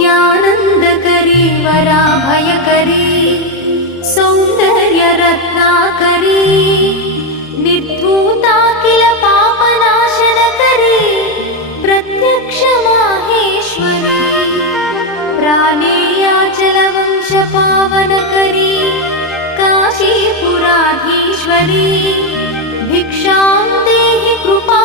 नित्यानन्दकरी वराभयकरी सौन्दर्यरत्नाकरी निर्धूताखिल पापनाशनकरी प्रत्यक्ष माहेश्वरी प्राणेयाचलवंशपावनकरी काशीपुराधीश्वरी भिक्षां देहि कृपा